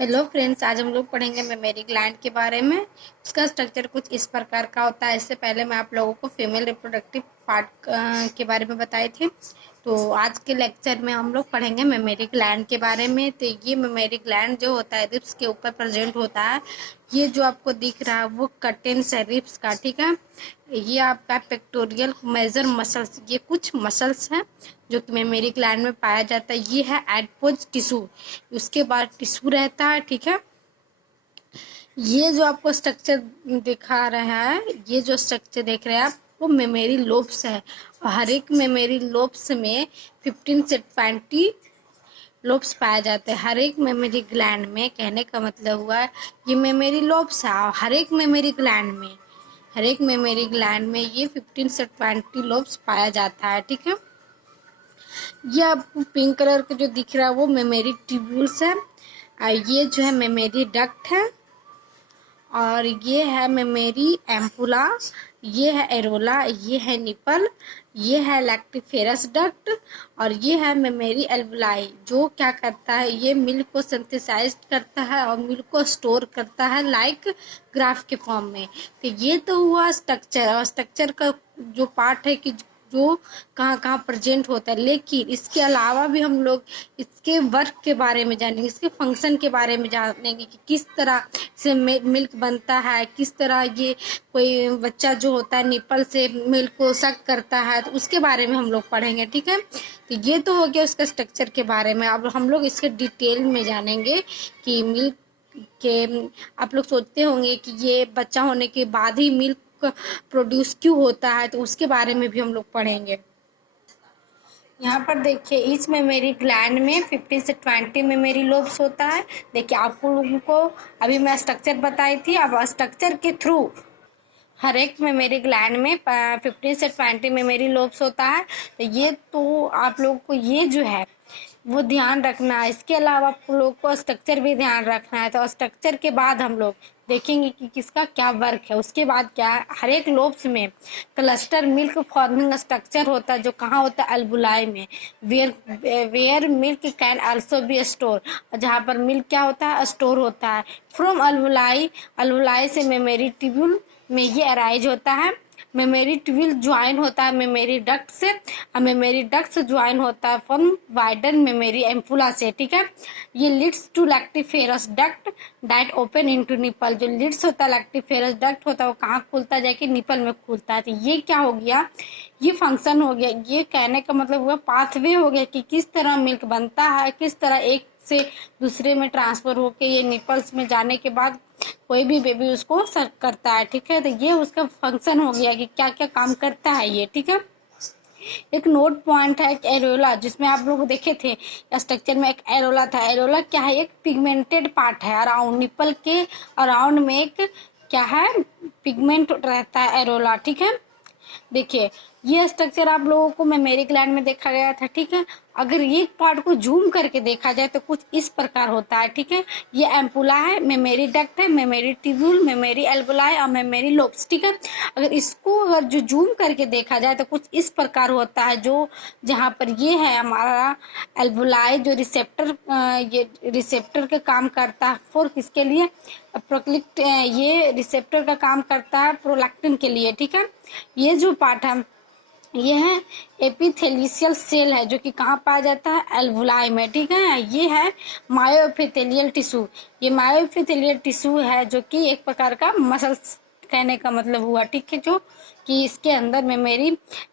Hello friends, आज हम लोग पढ़ेंगे मेमोरी ग्लैंड के बारे में। उसका स्ट्रक्चर कुछ इस प्रकार का होता है। इससे पहले मैं आप लोगों को फीमेल रिप्रोडक्टिव पार्ट के बारे में बताए थे। तो आज के लेक्चर में हम लोग पढ़ेंगे मेमोरी ग्लैंड के बारे में। तो ये मेमोरी ग्लैंड जो होता है रिब्स के ऊपर प्रेजेंट होता है। ये जो आपको दिख रहा है वो कंटेंट्स है रिब्स का, ठीक है। ये आपका पेक्टोरियल मेजर मसल्स, ये कुछ मसल्स हैं जो कि मेमोरी ग्लैंड में पाया जाता है। ये है एडपोज टिश्यू, उसके बाद टिश्यू रहता है, ठीक है। ये जो आपको स्ट्रक्चर दिखा रहा है, ये जो स्ट्रक्चर देख रहे हैं आप, वो मेमोरी लोब्स है। और हर एक मेमोरी लोब्स में 15 से 20 लोब्स पाए जाते हैं। हर एक मेमोरी ग्लैंड में, कहने का मतलब हुआ ये मेमोरी लोब्स है। और हर एक मेमोरी ग्लैंड में ये 15 से 20 लोब्स पाया जाता है, ठीक है। ये आपको पिंक कलर का जो दिख रहा है वो मेमोरी ट्यूब्यूल्स है। ये जो है मेमोरी डक्ट है। और ये है मेमोरी एम्पुला, ये है एरोला, ये है निपल, ये है लैक्टिफेरस डक्ट, और ये है मेमोरी एल्वुलाई। जो क्या करता है, ये मिल्क को सिंथेसाइज करता है और मिल्क को स्टोर करता है लाइक ग्राफ के फॉर्म में। तो ये तो हुआ स्ट्रक्चर, और स्ट्रक्चर का जो पार्ट है कि जो कहाँ कहाँ प्रेजेंट होता है। लेकिन इसके अलावा भी हम लोग इसके वर्क के बारे में जानेंगे, इसके फंक्शन के बारे में जानेंगे कि किस तरह से मिल्क बनता है, किस तरह ये कोई बच्चा जो होता है निपल से मिल्क को सक करता है, तो उसके बारे में हम लोग पढ़ेंगे, ठीक है। तो ये तो हो गया उसका स्ट्रक्चर के बारे में। अब हम लोग इसके डिटेल में जानेंगे कि मिल्क के, आप लोग सोचते होंगे कि ये बच्चा होने के बाद ही मिल्क प्रोड्यूस क्यों होता है, तो उसके बारे में भी हम लोग पढ़ेंगे। यहाँ पर देखिए, ईच मेमोरी ग्लैंड में 15 से 20 मेमोरी लोब्स होता है। देखिए, आपको लोगों को अभी मैं स्ट्रक्चर बताई थी। अब स्ट्रक्चर के थ्रू हर एक मेमोरी ग्लैंड में 15 से 20 मेमोरी लोब्स होता है। तो ये तो आप लोग को ये जो है वो ध्यान रखना है। इसके अलावा आप लोग को स्ट्रक्चर भी ध्यान रखना है। तो स्ट्रक्चर के बाद हम लोग देखेंगे कि किसका क्या वर्क है। उसके बाद क्या है, हर एक लोब्स में क्लस्टर मिल्क फॉर्मिंग स्ट्रक्चर होता है, जो कहाँ होता है, अल्बुलाई में। Where milk can also be store, जहाँ पर मिल्क क्या होता है, स्टोर होता है। फ्रॉम अल्बुलाई, अल्बुलाई से मेमोरी ट्यूब्यूल में ये अराइज होता है। मेमोरी ट्यूब्यूल ज्वाइन होता है मेमोरी डक्ट से, और मेमोरी डक्ट से ज्वाइन होता है फ्रॉम वाइडन मेमोरी एम्पुला से, ठीक है। ये leads to lactiferous duct that open into nipple. जो लीड्स होता है, लैक्टिफेरस डक्ट होता है, वो कहाँ खुलता है, जाके निपल में खुलता है। तो ये क्या हो गया, ये फंक्शन हो गया। ये कहने का मतलब हुआ पाथवे हो गया कि किस तरह मिल्क बनता है, किस तरह एक से दूसरे में ट्रांसफर होके ये निपल्स में जाने के बाद कोई भी बेबी उसको सर्व करता है, ठीक है। तो ये उसका फंक्शन हो गया कि क्या क्या काम करता है ये, ठीक है। एक नोट पॉइंट है एरोला, जिसमें आप लोग देखे थे स्ट्रक्चर में एक एरोला था। एरोला क्या है, एक पिगमेंटेड पार्ट है अराउंड निपल के अराउंड में, एक क्या है, पिगमेंट रहता है एरोला, ठीक है। देखिए, ये स्ट्रक्चर आप लोगों को मेमोरी ग्लैंड में देखा गया था, ठीक है। अगर ये पार्ट को जूम करके देखा जाए तो कुछ इस प्रकार होता है, ठीक है। ये एम्पुला है, मेमोरी डक्ट है, मेमोरी ट्यूब्यूल, मेमोरी एल्बुलाई और मेमोरी लोब्स, ठीक है। अगर इसको अगर जो जूम करके देखा जाए तो कुछ इस प्रकार होता है, जो जहाँ पर ये है हमारा एल्बुलाई, जो ये रिसेप्टर का काम करता है फॉर किसके लिए, प्रोक्लिक्ट, ये रिसेप्टर का काम करता है प्रोलैक्टिन के लिए, ठीक है। ये जो पार्ट है, ये है एपिथेलियल सेल है, जो कि कहाँ पाया जाता है, एल्वुलाई में, ठीक है। ये है मायोएपिथेलियल टिश्यू। ये मायोएपिथेलियल टिश्यू है, जो कि एक प्रकार का मसल्स कहने का मतलब हुआ, ठीक है। जो कि इसके अंदर में मेरी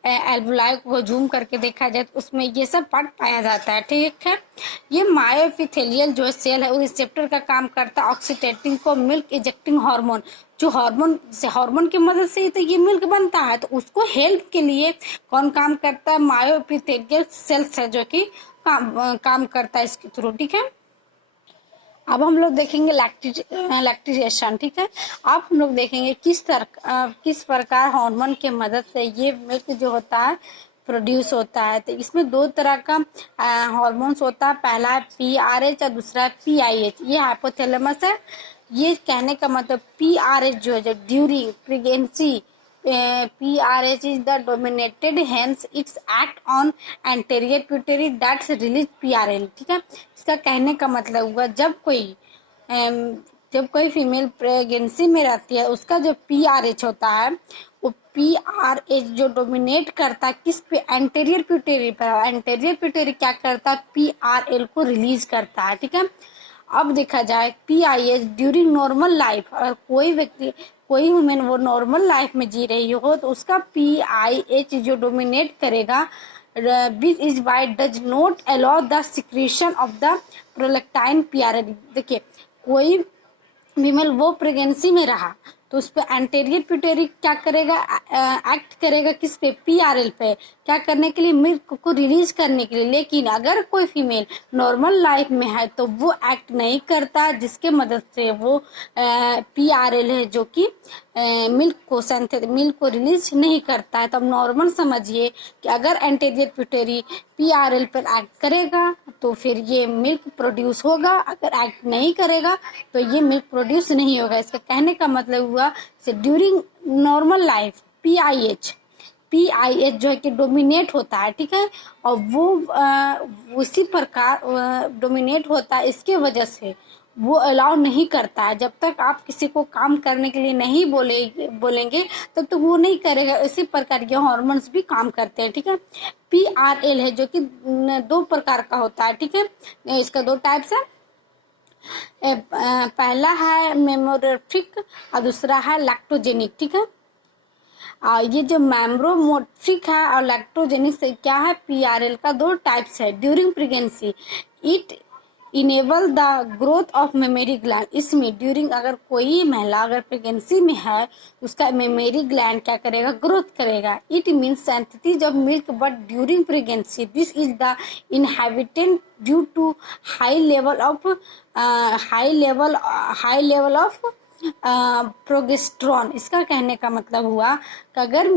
एल्वुलाई को जूम करके देखा जाए तो उसमें ये सब पार्ट पाया जाता है, ठीक है। ये मायोएपिथेलियल जो सेल है वो रिसेप्टर का काम करता है ऑक्सीडेटिंग को मिल्क इजेक्टिंग हार्मोन। जो हार्मोन की मदद से ही तो ये मिल्क बनता है, तो उसको हेल्प के लिए कौन काम करता है, मायोएपिथेलियल सेल्स है, जो कि काम करता है इसके थ्रू, ठीक है। अब हम लोग देखेंगे लैक्टेशन, ठीक है। अब हम लोग देखेंगे किस प्रकार हार्मोन के मदद से ये मिल्क जो होता है प्रोड्यूस होता है। तो इसमें दो तरह का हार्मोन्स होता है। पहला है PRH और दूसरा है PIH। ये हाइपोथैलेमस है। ये कहने का मतलब PRH जो है, जो during pregnancy, PRH is the dominated, hence its act on anterior pituitary that release PRL, ठीक है। इसका कहने का मतलब हुआ, जब कोई जब कोई फीमेल प्रेगनेंसी में रहती है उसका जो PRH होता है वो PRH जो डोमिनेट करता है किस पे, एंटेरियर प्यूटेरी पर। एंटेरियर प्यूटेरी क्या करता है, PRL को रिलीज करता है, ठीक है। अब देखा जाए PIH ड्यूरिंग नॉर्मल लाइफ, अगर कोई व्यक्ति कोई वुमेन वो नॉर्मल लाइफ में जी रही हो तो उसका PIH जो डोमिनेट करेगा, this is why does not allow the secretion of the prolactin PRL। देखिए कोई फीमेल वो प्रेगनेंसी में रहा तो उस पर एंटेरियर प्यूटेरी क्या करेगा, एक्ट करेगा किस पे, PRL पे, क्या करने के लिए, मिल्क को रिलीज करने के लिए। लेकिन अगर कोई फीमेल नॉर्मल लाइफ में है तो वो एक्ट नहीं करता, जिसके मदद से वो PRL है जो कि मिल्क को रिलीज नहीं करता है। तो अब नॉर्मल समझिए कि अगर एंटेरियर प्यूटेरी PRL पर एक्ट करेगा तो फिर ये मिल्क प्रोड्यूस होगा, अगर एक्ट नहीं करेगा तो ये मिल्क प्रोड्यूस नहीं होगा। इसका कहने का मतलब हुआ से ड्यूरिंग नॉर्मल लाइफ PIH जो है कि डोमिनेट होता है, ठीक है। और वो उसी प्रकार डोमिनेट होता है, इसके वजह से वो अलाउ नहीं करता है। जब तक आप किसी को काम करने के लिए नहीं बोलेंगे तब तक वो नहीं करेगा। इसी प्रकार के हार्मोन्स भी काम करते हैं, ठीक है। PRL है जो कि 2 प्रकार का होता है, ठीक है। इसका 2 टाइप्स है, पहला है मेमोरेट्रिक और दूसरा है लैक्टोजेनिक, ठीक है। ये जो मेम्ब्रोमोट्रिक है और लैक्टोजेनिक से क्या है, PRL का 2 टाइप्स है। During pregnancy it enable the growth of memory gland. इसमें ड्यूरिंग अगर कोई महिला अगर प्रेगनेंसी में है उसका मेमोरी ग्लैंड क्या करेगा, ग्रोथ करेगा। It means synthesis of milk but during pregnancy this is the inhabitant due to high level of progesterone. इसका कहने का मतलब हुआ कि अगर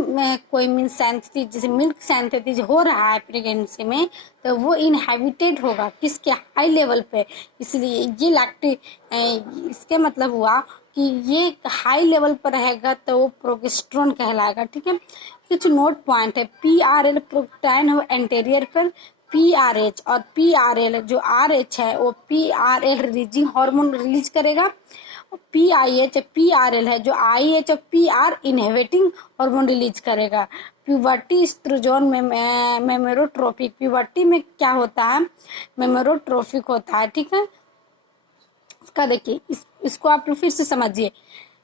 कोई मिल्क सिंथेसिस जैसे मिल्क सिंथेसिस हो रहा है प्रेगनेंसी में तो वो इनहेबिटेड होगा किसके, हाई लेवल पे। इसलिए ये इसके मतलब हुआ कि ये हाई लेवल पर रहेगा तो वो प्रोगेस्ट्रॉन कहलाएगा, ठीक है। कुछ नोट पॉइंट है, PRL प्रोलैक्टाइन हो एंटेरियर पर, PRH और PRL जो RH है वो PRL रिलीजिंग हार्मोन रिलीज करेगा। PIH PRL है जो IH और PR इनहिबिटिंग हार्मोन रिलीज करेगा। प्यूबर्टी एस्ट्रोजन में मेमोरोट्रोपिक, प्यूबर्टी में क्या होता है, मेमोरोट्रोपिक होता है, ठीक है। इसका देखिए इसको आप लोग फिर से समझिए,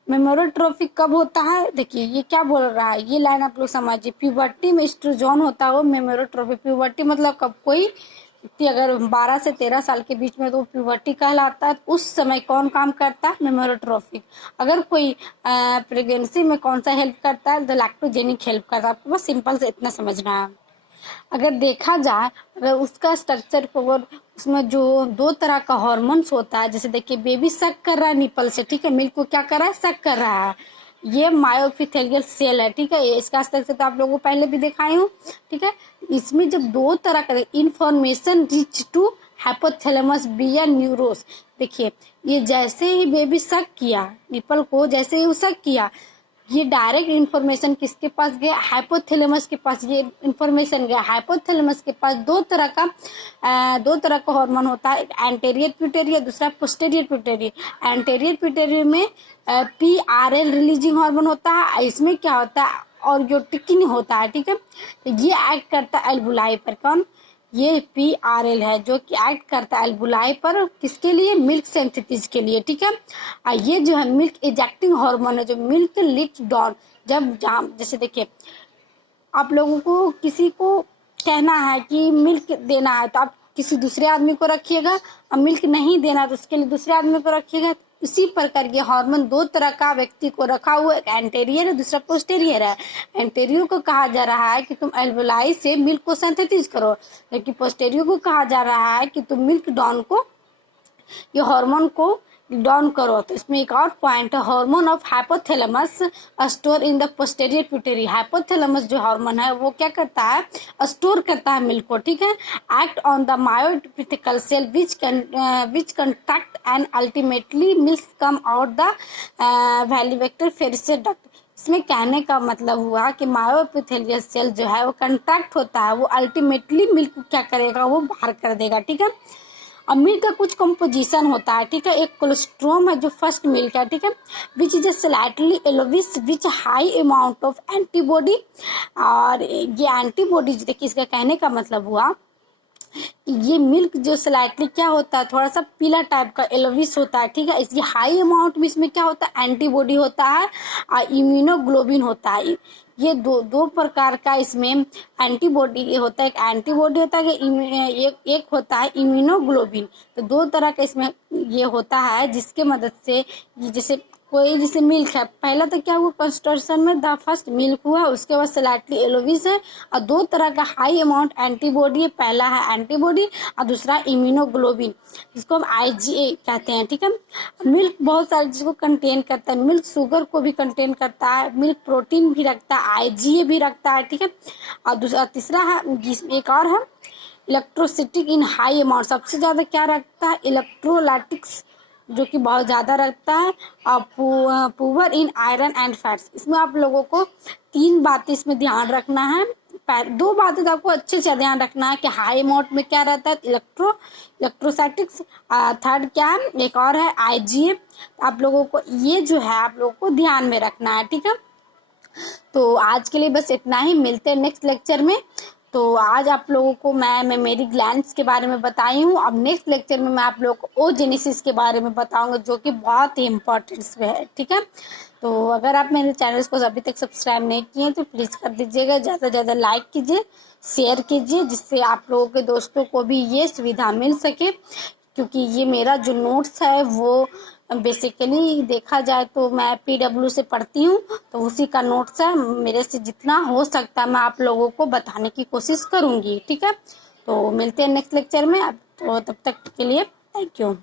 मेमोरोट्रोपिक कब होता है। देखिए ये क्या बोल रहा है, ये लाइन आप लोग समझिए। प्यूबर्टी में एस्ट्रोजन होता है वो मेमोरोट्रोपिक। प्यूबर्टी मतलब कब कोई व्यक्ति अगर 12 से 13 साल के बीच में तो प्यूबर्टी कहलाता है। उस समय कौन काम करता है, मेमोरोट्रोपिक। अगर कोई प्रेगनेंसी में कौन सा हेल्प करता है, द लैक्टोजेनिक हेल्प करता है। आपको बस सिंपल से इतना समझना है। अगर देखा जाए अगर उसका स्ट्रक्चर को, उसमें जो 2 तरह का हार्मोन्स होता है, जैसे देखिए बेबी सक कर रहा है निपल से, ठीक है, मिल्क को क्या कर रहा है, सक कर रहा है। ये मायोएपिथेलियल सेल है, ठीक है। इसका स्ट्रक्चर तो आप लोगों को पहले भी दिखाई हूँ, ठीक है। इसमें जब 2 तरह का इंफॉर्मेशन रीच टू हाइपोथैलेमस बिया न्यूरोस। देखिए ये जैसे ही बेबी सक किया निपल को, जैसे ही वो सक किया ये डायरेक्ट इन्फॉर्मेशन किसके पास गया, हाइपोथैलेमस के पास ये इन्फॉर्मेशन गया। हाइपोथैलेमस के पास 2 तरह का हार्मोन होता है, एंटेरियर प्यूटेरी, दूसरा पोस्टेरियर प्यूटेरी। एंटेरियर प्यूटेरी में PRL रिलीजिंग हार्मोन होता है, इसमें क्या होता है, ऑर्गोटिकिन होता है, ठीक है। तो ये एक्ट करता है एल्बुलाई पर। कौन, ये PRL है जो कि एक्ट करता है एल्बुलाई पर, किसके लिए, मिल्क सिंथेसिस के लिए, ठीक है। ये जो है मिल्क इजेक्टिंग हार्मोन है जो मिल्क लिट डाउन। जब जैसे देखिए आप लोगों को किसी को कहना है कि मिल्क देना है तो आप किसी दूसरे आदमी को रखिएगा, और मिल्क नहीं देना तो उसके लिए दूसरे आदमी को रखिएगा। इसी प्रकार ये हार्मोन 2 तरह का व्यक्ति को रखा हुआ, एक एंटेरियर है दूसरा पोस्टेरियर है। एंटेरियर को कहा जा रहा है कि तुम एल्वुलाई से मिल्क को सिंथेसिस करो, जबकि पोस्टेरियर को कहा जा रहा है कि तुम मिल्क डाउन को, ये हार्मोन को डाउन करो। तो इसमें एक और पॉइंट है, hormone of hypothalamus store in the posterior pituitary. Hypothalamus जो हार्मोन है वो क्या करता है, स्टोर करता है मिल्क को, ठीक है। Act on the myoepithelial cell which contract and ultimately milk come out the वैल्यूवेक्टर फेरिसेस डक्ट। इसमें कहने का मतलब हुआ कि मायोपिथेलियल सेल जो है वो कंट्रैक्ट होता है, वो अल्टीमेटली मिल्क को क्या करेगा, वो बाहर कर देगा, ठीक है। अब मिल्क का कुछ कंपोजिशन होता है, ठीक है। एक कोलेस्ट्रोम है जो फर्स्ट मिल्क है, ठीक है, which is slightly yellowish which high amount of antibody. और ये एंटीबॉडी देखिए, इसका कहने का मतलब हुआ ये मिल्क जो स्लाइटली क्या होता है, थोड़ा सा पीला टाइप का एलोविस होता है, ठीक है। इसकी हाई अमाउंट में इसमें क्या होता है, एंटीबॉडी होता है और इम्यूनोग्लोबिन होता है। ये दो प्रकार का इसमें एंटीबॉडी होता है। एक एंटीबॉडी होता है कि एक होता है इम्यूनोग्लोबिन। तो दो तरह का इसमें ये होता है जिसके मदद से ये जैसे कोई जैसे मिल्क है, पहला तो क्या हुआ कंस्ट्रक्शन में द फर्स्ट मिल्क हुआ, उसके बाद स्लाइटली एलोविस है और दो तरह का हाई अमाउंट एंटीबॉडी है। पहला है एंटीबॉडी और दूसरा इम्यूनोग्लोबिन, जिसको हम IgA कहते हैं, ठीक है। मिल्क बहुत सारी चीज़ को कंटेन करता है। मिल्क शुगर को भी कंटेन करता है, मिल्क प्रोटीन भी रखता है, IgA भी रखता है, ठीक है। और दूसरा तीसरा है जिसमें एक और है इलेक्ट्रोसिटिक इन हाई अमाउंट, सबसे ज़्यादा क्या रखता है इलेक्ट्रोलाइटिक्स, जो कि बहुत ज़्यादा रखता है। और poor in iron and fats. इसमें आप लोगों को 3 बातें इसमें ध्यान रखना है। 2 बातें तो आपको अच्छे से ध्यान रखना है कि हाई अमाउंट में क्या रहता है इलेक्ट्रोसाइटिक्स, थर्ड क्या है एक और है IgA। आप लोगों को ये जो है आप लोगों को ध्यान में रखना है, ठीक है। तो आज के लिए बस इतना ही, मिलते हैं नेक्स्ट लेक्चर में। तो आज आप लोगों को मैं मेरी ग्लैंड्स के बारे में बताई हूँ। अब नेक्स्ट लेक्चर में मैं आप लोगों को ओजेनेसिस के बारे में बताऊंगा, जो कि बहुत ही इम्पोर्टेंस है, ठीक है। तो अगर आप मेरे चैनल्स को अभी तक सब्सक्राइब नहीं किए तो प्लीज़ कर दीजिएगा, ज़्यादा से ज़्यादा लाइक कीजिए, शेयर कीजिए, जिससे आप लोगों के दोस्तों को भी ये सुविधा मिल सके। क्योंकि ये मेरा जो नोट्स है वो बेसिकली देखा जाए तो मैं PW से पढ़ती हूँ, तो उसी का नोट्स है। मेरे से जितना हो सकता है मैं आप लोगों को बताने की कोशिश करूँगी, ठीक है। तो मिलते हैं नेक्स्ट लेक्चर में। तो तब तक के लिए थैंक यू।